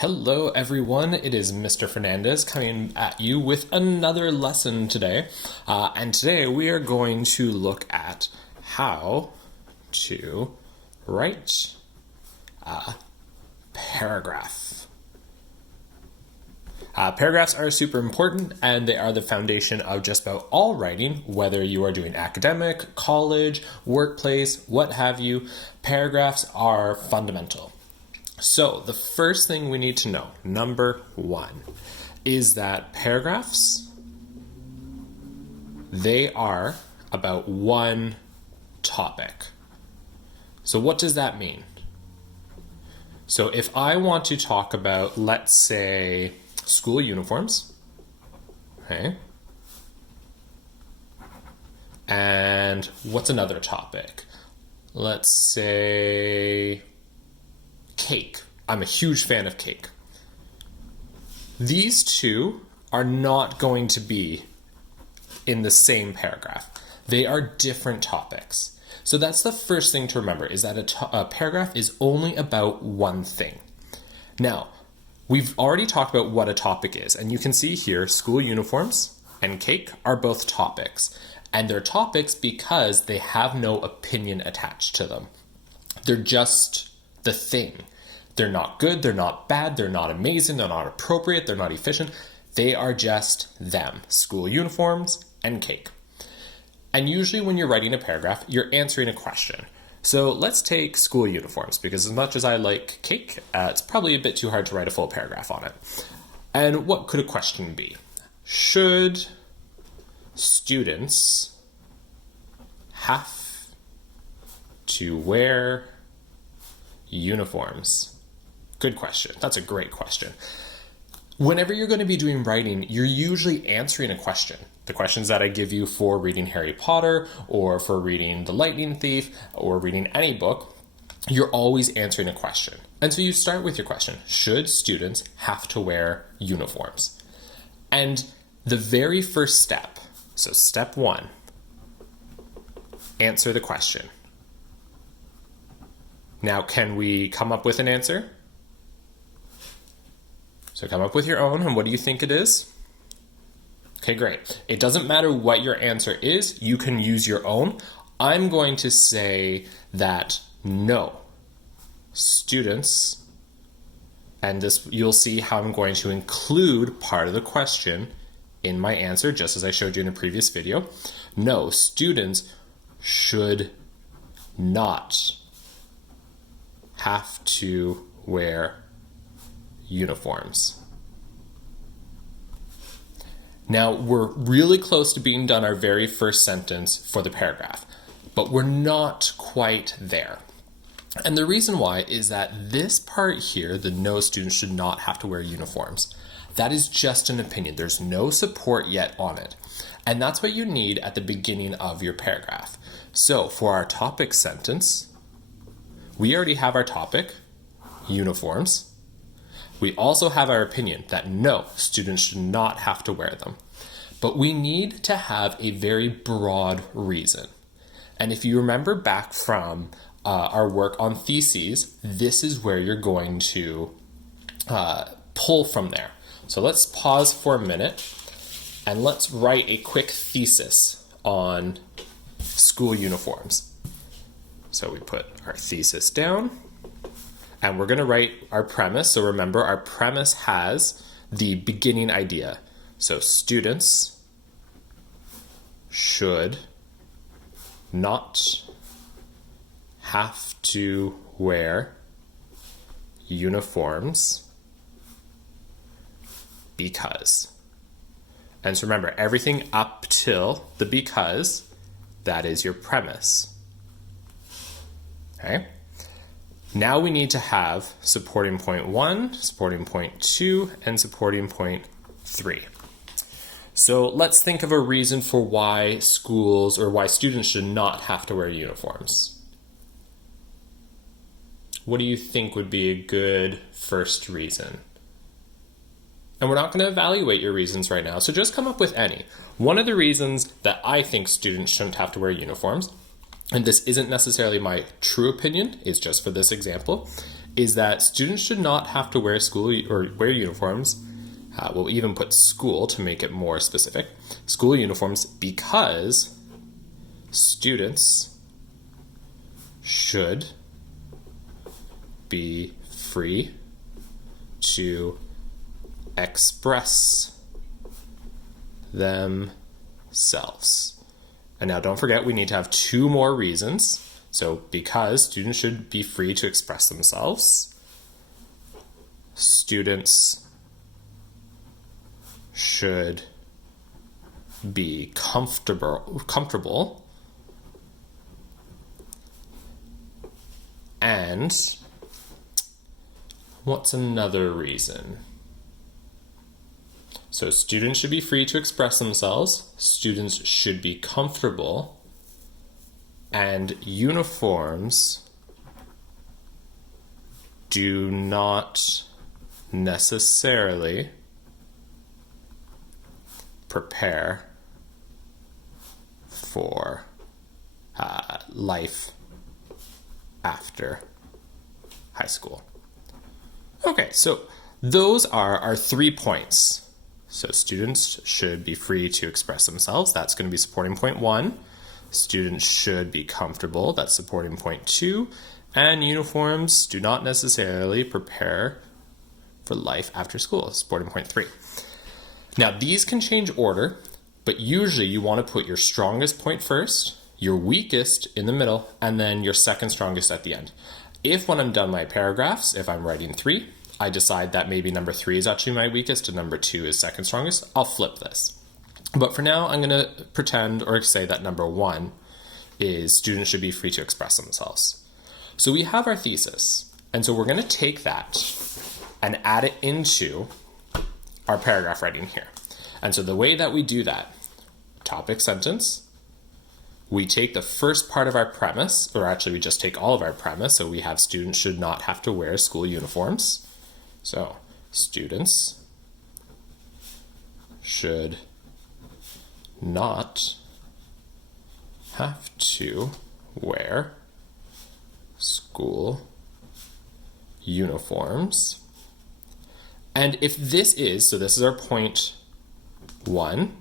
Hello everyone, it is Mr. Fernandez coming at you with another lesson today. And today we are going to look at how to write a paragraph. Paragraphs are super important and they are the foundation of just about all writing, whether you are doing academic, college, workplace, what have you. Paragraphs are fundamental. So the first thing we need to know, number one, is that paragraphs, they are about one topic. So what does that mean? So if I want to talk about, let's say, school uniforms, okay, and what's another topic? Let's say cake. I'm a huge fan of cake. These two are not going to be in the same paragraph. They are different topics. So that's the first thing to remember, is that a paragraph is only about one thing. Now, we've already talked about what a topic is, and you can see here school uniforms and cake are both topics. And they're topics because they have no opinion attached to them. They're just the thing. They're not good, they're not bad, they're not amazing, they're not appropriate, they're not efficient. They are just them, school uniforms and cake. And usually when you're writing a paragraph, you're answering a question. So let's take school uniforms, because as much as I like cake, it's probably a bit too hard to write a full paragraph on it. And what could a question be? Should students have to wear uniforms? Good question. That's a great question. Whenever you're going to be doing writing, you're usually answering a question. The questions that I give you for reading Harry Potter or for reading The Lightning Thief or reading any book, you're always answering a question. And so you start with your question, should students have to wear uniforms? And the very first step, so step one, answer the question. Now, can we come up with an answer? So come up with your own, and what do you think it is? Okay, great. It doesn't matter what your answer is, you can use your own. I'm going to say that no, students, and this you'll see how I'm going to include part of the question in my answer, just as I showed you in a previous video. No, students should not have to wear uniforms. Now, we're really close to being done our very first sentence for the paragraph, but we're not quite there. And the reason why is that this part here, the no, students should not have to wear uniforms, that is just an opinion. There's no support yet on it. And that's what you need at the beginning of your paragraph. So for our topic sentence, we already have our topic, uniforms. We also have our opinion that no, students should not have to wear them. But we need to have a very broad reason. And if you remember back from our work on theses, this is where you're going to pull from there. So let's pause for a minute and let's write a quick thesis on school uniforms. So we put our thesis down and we're going to write our premise. So remember, our premise has the beginning idea. So students should not have to wear uniforms because. And so remember, everything up till the because, that is your premise. Okay? Now we need to have supporting point 1, supporting point 2, and supporting point 3. So let's think of a reason for why schools or why students should not have to wear uniforms. What do you think would be a good first reason? And we're not going to evaluate your reasons right now, so just come up with any. One of the reasons that I think students shouldn't have to wear uniforms, and this isn't necessarily my true opinion, it's just for this example, is that students should not have to wear school or wear uniforms. We'll even put school to make it more specific. School uniforms because students should be free to express themselves. And now don't forget, we need to have two more reasons. So because students should be free to express themselves, students should be comfortable, and what's another reason? So students should be free to express themselves, students should be comfortable, and uniforms do not necessarily prepare for life after high school. Okay, so those are our 3 points. So students should be free to express themselves. That's going to be supporting point 1. Students should be comfortable. That's supporting point 2. And uniforms do not necessarily prepare for life after school, supporting point 3. Now, these can change order, but usually you want to put your strongest point first, your weakest in the middle, and then your second strongest at the end. If when I'm done my paragraphs, if I'm writing 3, I decide that maybe number 3 is actually my weakest and number 2 is second strongest, I'll flip this. But for now, I'm going to pretend or say that number 1 is students should be free to express themselves. So we have our thesis, and so we're going to take that and add it into our paragraph writing here. And so the way that we do that, topic sentence, we take the first part of our premise, or actually we just take all of our premise, so we have students should not have to wear school uniforms. So students should not have to wear school uniforms. And if this is, so this is our point 1,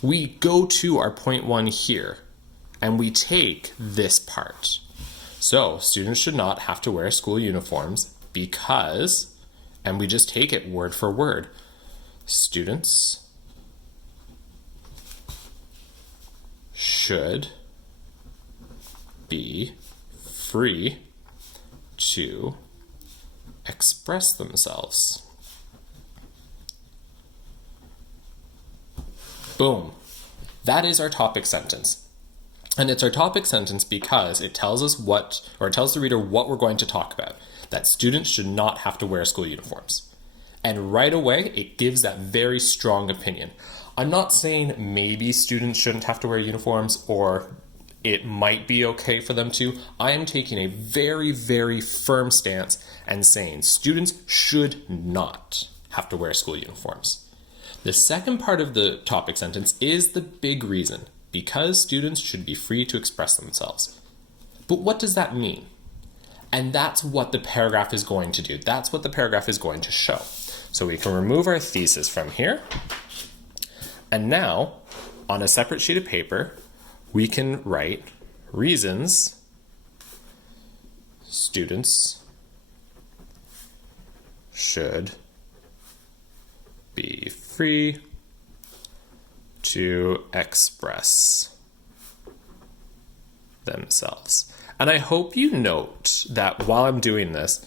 we go to our point 1 here and we take this part. So students should not have to wear school uniforms because, and we just take it word for word, students should be free to express themselves. Boom. That is our topic sentence. And it's our topic sentence because it tells us it tells the reader what we're going to talk about. That students should not have to wear school uniforms. And right away, it gives that very strong opinion. I'm not saying maybe students shouldn't have to wear uniforms or it might be okay for them to. I am taking a very, very firm stance and saying students should not have to wear school uniforms. The second part of the topic sentence is the big reason, because students should be free to express themselves. But what does that mean? And that's what the paragraph is going to do. That's what the paragraph is going to show. So we can remove our thesis from here. And now, on a separate sheet of paper, we can write reasons students should be free to express themselves. And I hope you note that while I'm doing this,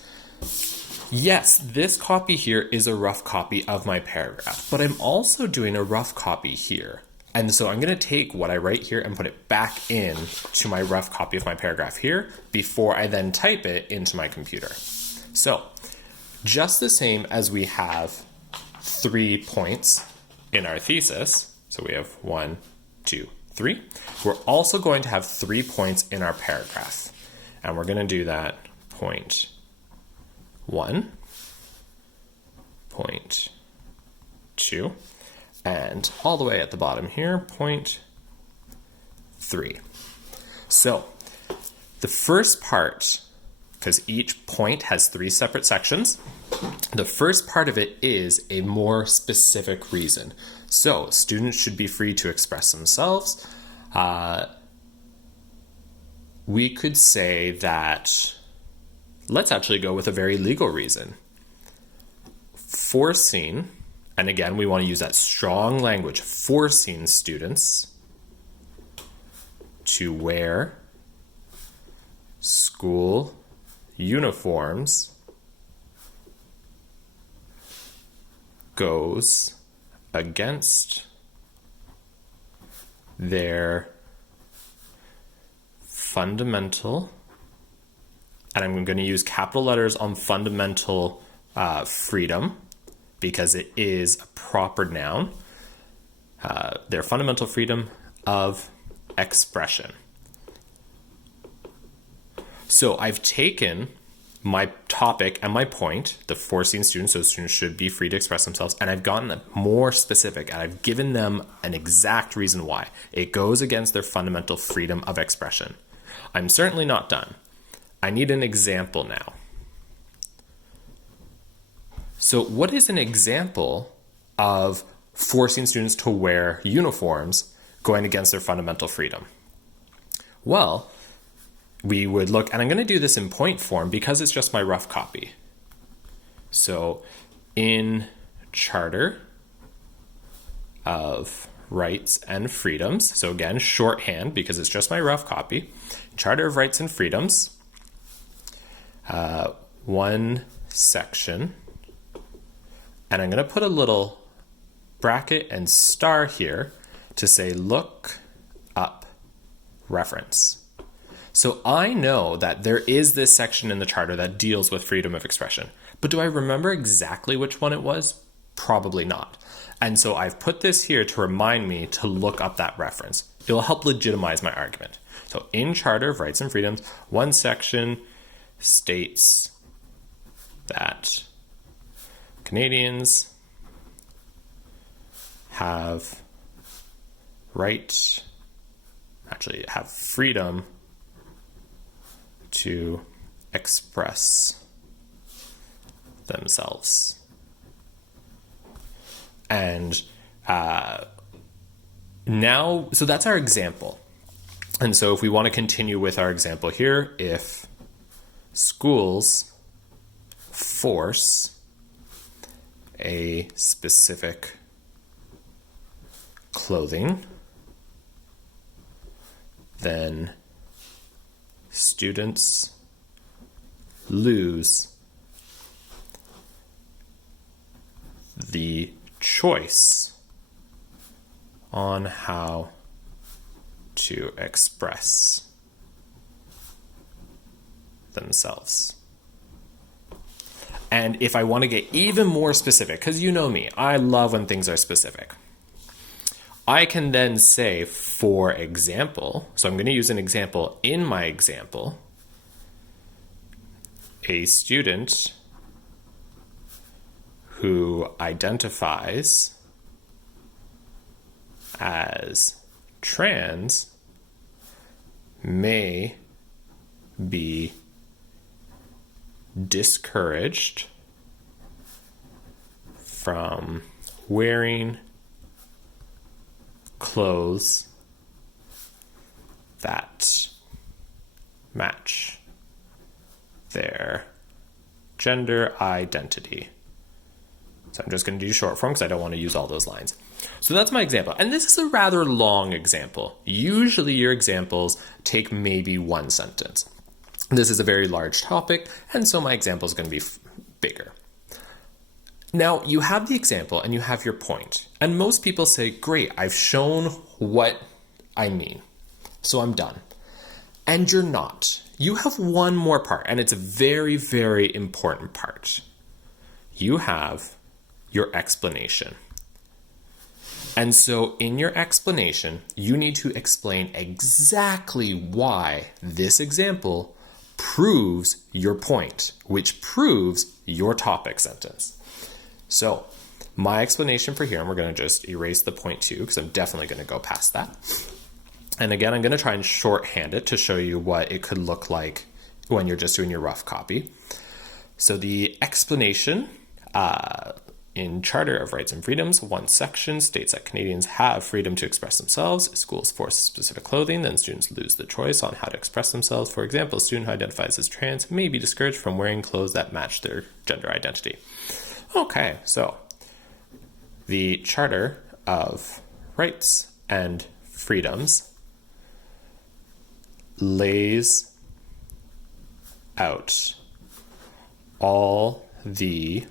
yes, this copy here is a rough copy of my paragraph, but I'm also doing a rough copy here. And so I'm going to take what I write here and put it back in to my rough copy of my paragraph here before I then type it into my computer. So just the same as we have 3 points in our thesis, so we have 1, 2, 3, we're also going to have 3 points in our paragraph. And we're going to do that point 1, point 2, and all the way at the bottom here, point 3. So the first part because each point has 3 separate sections. The first part of it is a more specific reason. So students should be free to express themselves. We could say that, let's actually go with a very legal reason. Forcing, and again, we want to use that strong language, forcing students to wear school uniforms goes against their fundamental, and I'm going to use capital letters on fundamental freedom because it is a proper noun, their fundamental freedom of expression. So I've taken my topic and my point, the forcing students, so students should be free to express themselves, and I've gotten more specific, and I've given them an exact reason why. It goes against their fundamental freedom of expression. I'm certainly not done. I need an example now. So what is an example of forcing students to wear uniforms going against their fundamental freedom? Well, we would look, and I'm going to do this in point form because it's just my rough copy. So in Charter of Rights and Freedoms, so again, shorthand because it's just my rough copy, Charter of Rights and Freedoms, one section, and I'm going to put a little bracket and star here to say look up reference. So I know that there is this section in the Charter that deals with freedom of expression, but do I remember exactly which one it was? Probably not. And so I've put this here to remind me to look up that reference. It will help legitimize my argument. So in Charter of Rights and Freedoms, one section states that Canadians have freedom to express themselves. And now, so that's our example. And so if we want to continue with our example here, if schools force a specific clothing, then students lose the choice on how to express themselves. And if I want to get even more specific, because you know me, I love when things are specific, I can then say, for example, so I'm going to use an example in my example, a student who identifies as trans may be discouraged from wearing clothes that match their gender identity. So I'm just going to do short form because I don't want to use all those lines. So that's my example. And this is a rather long example. Usually your examples take maybe one sentence. This is a very large topic, and so my example is going to be bigger. Now, you have the example and you have your point. And most people say, great, I've shown what I mean, so I'm done. And you're not. You have one more part, and it's a very, very important part. You have your explanation. And so in your explanation, you need to explain exactly why this example proves your point, which proves your topic sentence. So my explanation for here, and we're going to just erase the point 2 because I'm definitely going to go past that. And again, I'm going to try and shorthand it to show you what it could look like when you're just doing your rough copy. So the explanation in Charter of Rights and Freedoms, one section states that Canadians have freedom to express themselves. If schools force specific clothing, then students lose the choice on how to express themselves. For example, a student who identifies as trans may be discouraged from wearing clothes that match their gender identity. Okay, so the Charter of Rights and Freedoms lays out all the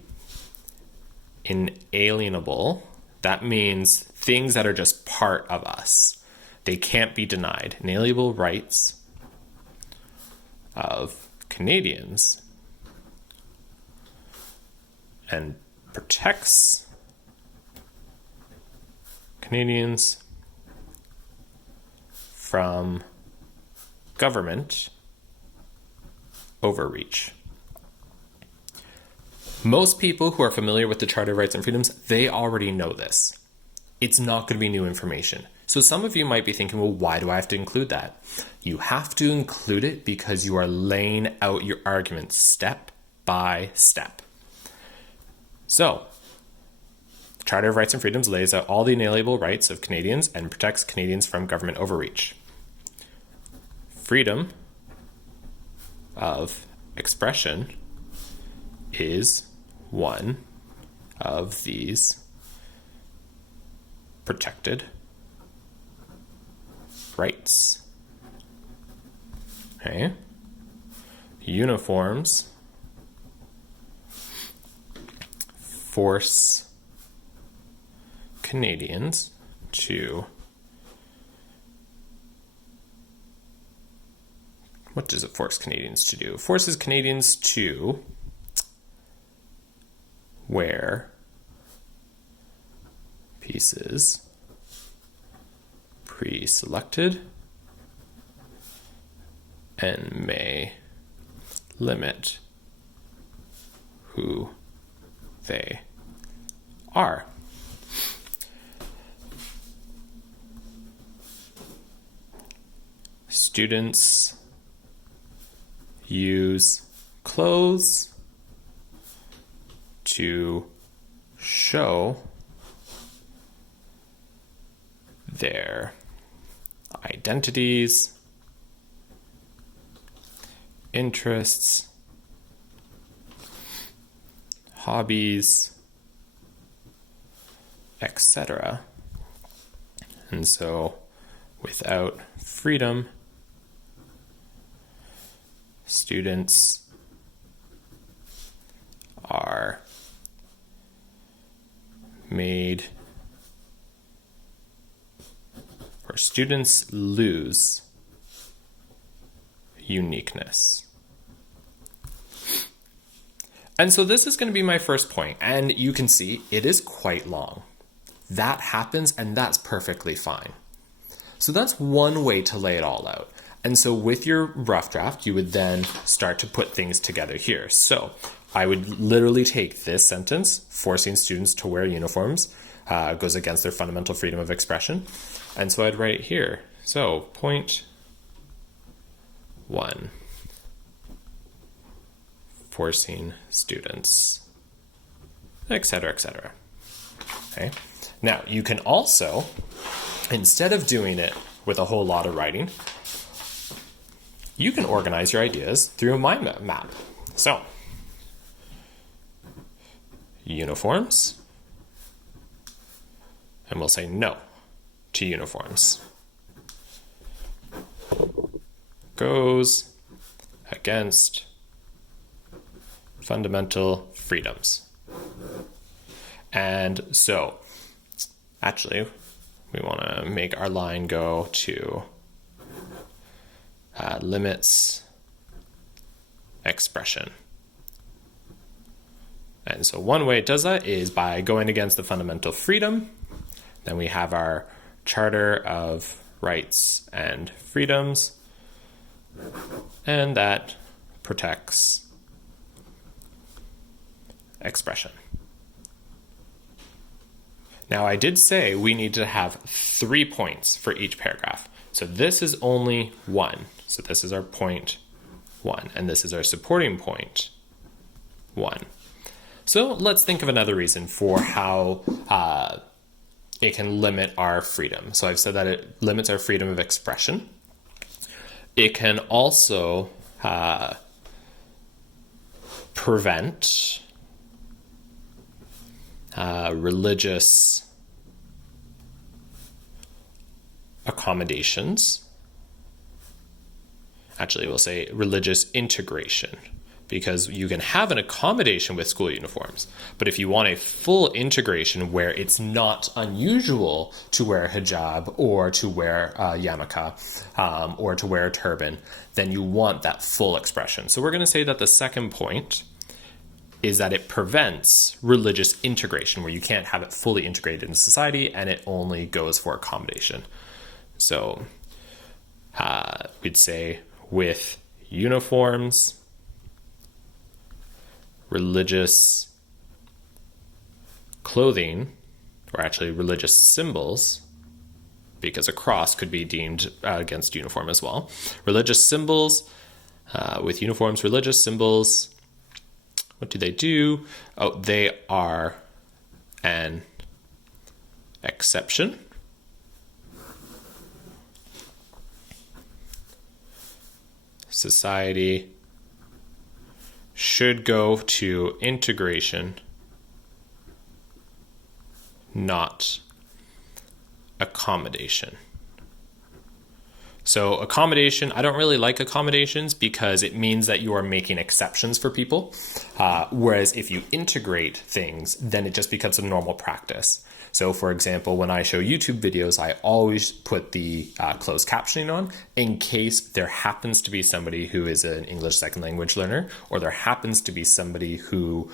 inalienable, that means things that are just part of us. They can't be denied. Inalienable rights of Canadians, and protects Canadians from government overreach. Most people who are familiar with the Charter of Rights and Freedoms, they already know this. It's not going to be new information. So some of you might be thinking, well, why do I have to include that? You have to include it because you are laying out your argument step by step. So, the Charter of Rights and Freedoms lays out all the inalienable rights of Canadians and protects Canadians from government overreach. Freedom of expression is one of these protected rights. Okay. Uniforms force Canadians to, what does it force Canadians to do? It forces Canadians to wear pieces pre-selected and may limit who they are. Students use clothes to show their identities, interests, hobbies, etc. And so, without freedom, students are made, or students lose uniqueness. And so this is going to be my first point, and you can see it is quite long. That happens, and that's perfectly fine. So that's one way to lay it all out. And so with your rough draft, you would then start to put things together here. So I would literally take this sentence, forcing students to wear uniforms, goes against their fundamental freedom of expression. And so I'd write here, so point 1, forcing students, etc., etc. Okay. Now, you can also, instead of doing it with a whole lot of writing, you can organize your ideas through a mind map. So, uniforms, and we'll say no to uniforms. Goes against fundamental freedoms. And so, actually, we want to make our line go to limits expression. And so one way it does that is by going against the fundamental freedom. Then we have our Charter of Rights and Freedoms, and that protects expression. Now, I did say we need to have 3 points for each paragraph. So this is only 1. So this is our point 1. And this is our supporting point, 1. So let's think of another reason for how it can limit our freedom. So I've said that it limits our freedom of expression. It can also prevent religious accommodations. Actually, we'll say religious integration, because you can have an accommodation with school uniforms, but if you want a full integration where it's not unusual to wear a hijab or to wear a yarmulke or to wear a turban, then you want that full expression. So we're going to say that the second point is that it prevents religious integration, where you can't have it fully integrated into society and it only goes for accommodation. So we'd say with uniforms, religious clothing, or actually religious symbols, because a cross could be deemed against uniform as well. Religious symbols with uniforms, religious symbols, what do they do? Oh, they are an exception. Society should go to integration, not accommodation. So accommodation, I don't really like accommodations because it means that you are making exceptions for people. Whereas if you integrate things, then it just becomes a normal practice. So for example, when I show YouTube videos, I always put the closed captioning on in case there happens to be somebody who is an English second language learner, or there happens to be somebody who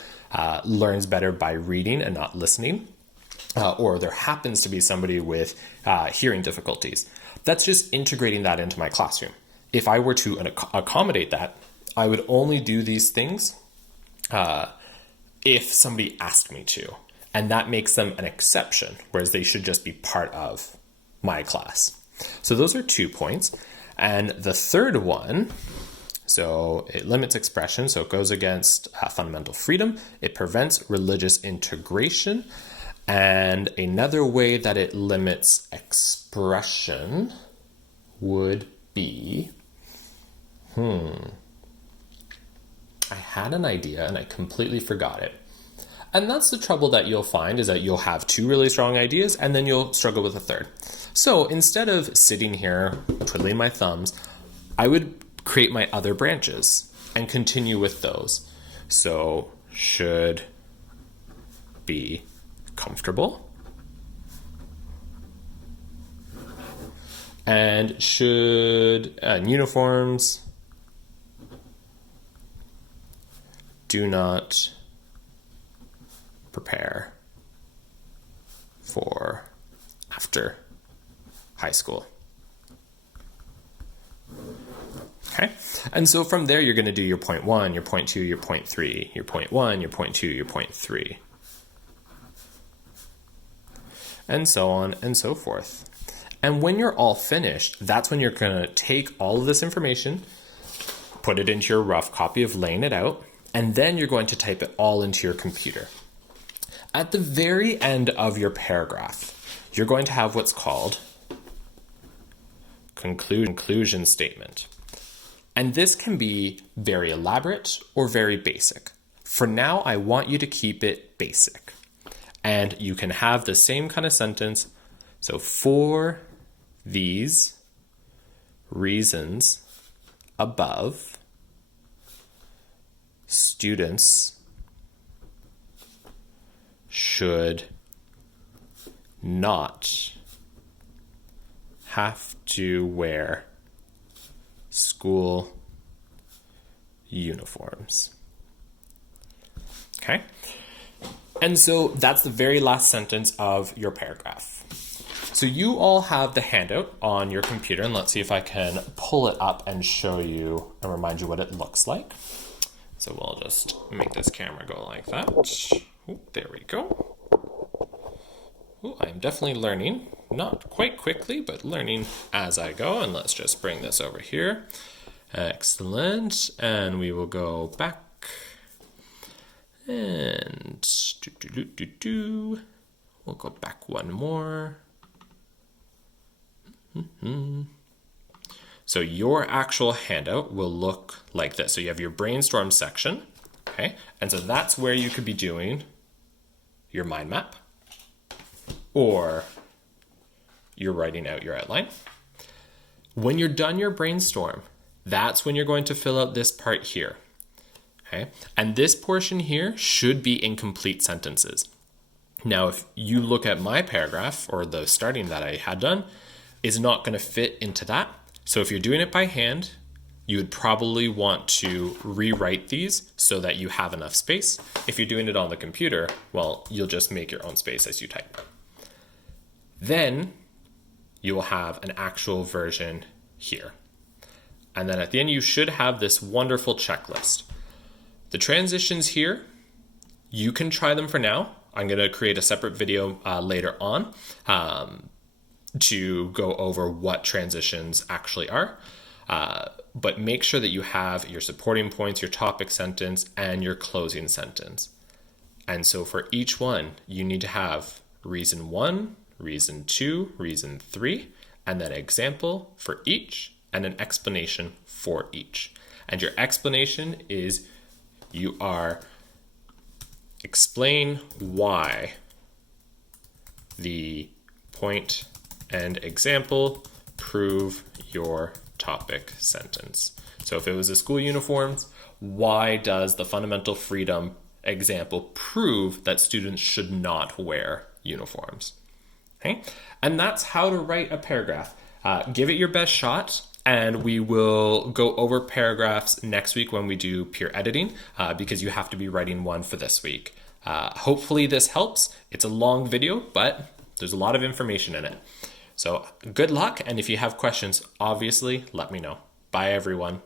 learns better by reading and not listening, or there happens to be somebody with hearing difficulties. That's just integrating that into my classroom. If I were to accommodate that, I would only do these things if somebody asked me to. And that makes them an exception, whereas they should just be part of my class. So those are 2 points. And the third one, so it limits expression, so it goes against fundamental freedom. It prevents religious integration. And another way that it limits expression would be, I had an idea and I completely forgot it. And that's the trouble that you'll find, is that you'll have 2 really strong ideas and then you'll struggle with a third. So instead of sitting here twiddling my thumbs, I would create my other branches and continue with those. So should be comfortable, and should uniforms do not prepare for after high school. Okay, and so from there you're going to do your point 1, your point 2, your point 3, your point 1, your point 2, your point 3, and so on and so forth. And when you're all finished, that's when you're going to take all of this information, put it into your rough copy of laying it out, and then you're going to type it all into your computer. At the very end of your paragraph, you're going to have what's called conclusion statement. And this can be very elaborate or very basic. For now, I want you to keep it basic. And you can have the same kind of sentence. So for these reasons above, students should not have to wear school uniforms. Okay? And so that's the very last sentence of your paragraph. So you all have the handout on your computer, and let's see if I can pull it up and show you and remind you what it looks like. So we'll just make this camera go like that. Ooh, there we go. Ooh, I'm definitely learning, not quite quickly, but learning as I go. And let's just bring this over here. Excellent. And we will go back. And we'll go back one more. So your actual handout will look like this. So you have your brainstorm section, okay? And so that's where you could be doing your mind map, or you're writing out your outline. When you're done your brainstorm, that's when you're going to fill out this part here. Okay, and this portion here should be in complete sentences. Now, if you look at my paragraph, or the starting that I had done, is not going to fit into that. So if you're doing it by hand, you would probably want to rewrite these so that you have enough space. If you're doing it on the computer, well, you'll just make your own space as you type. Then you will have an actual version here. And then at the end, you should have this wonderful checklist. The transitions here, you can try them for now. I'm going to create a separate video later on to go over what transitions actually are. But make sure that you have your supporting points, your topic sentence, and your closing sentence. And so for each one, you need to have reason 1, reason 2, reason 3, and then example for each, and an explanation for each. And your explanation is you are explain why the point and example prove your topic sentence. So if it was a school uniforms, why does the fundamental freedom example prove that students should not wear uniforms? Okay, and that's how to write a paragraph. Give it your best shot. And we will go over paragraphs next week when we do peer editing, because you have to be writing one for this week. Hopefully this helps. It's a long video, but there's a lot of information in it. So good luck. And if you have questions, obviously, let me know. Bye, everyone.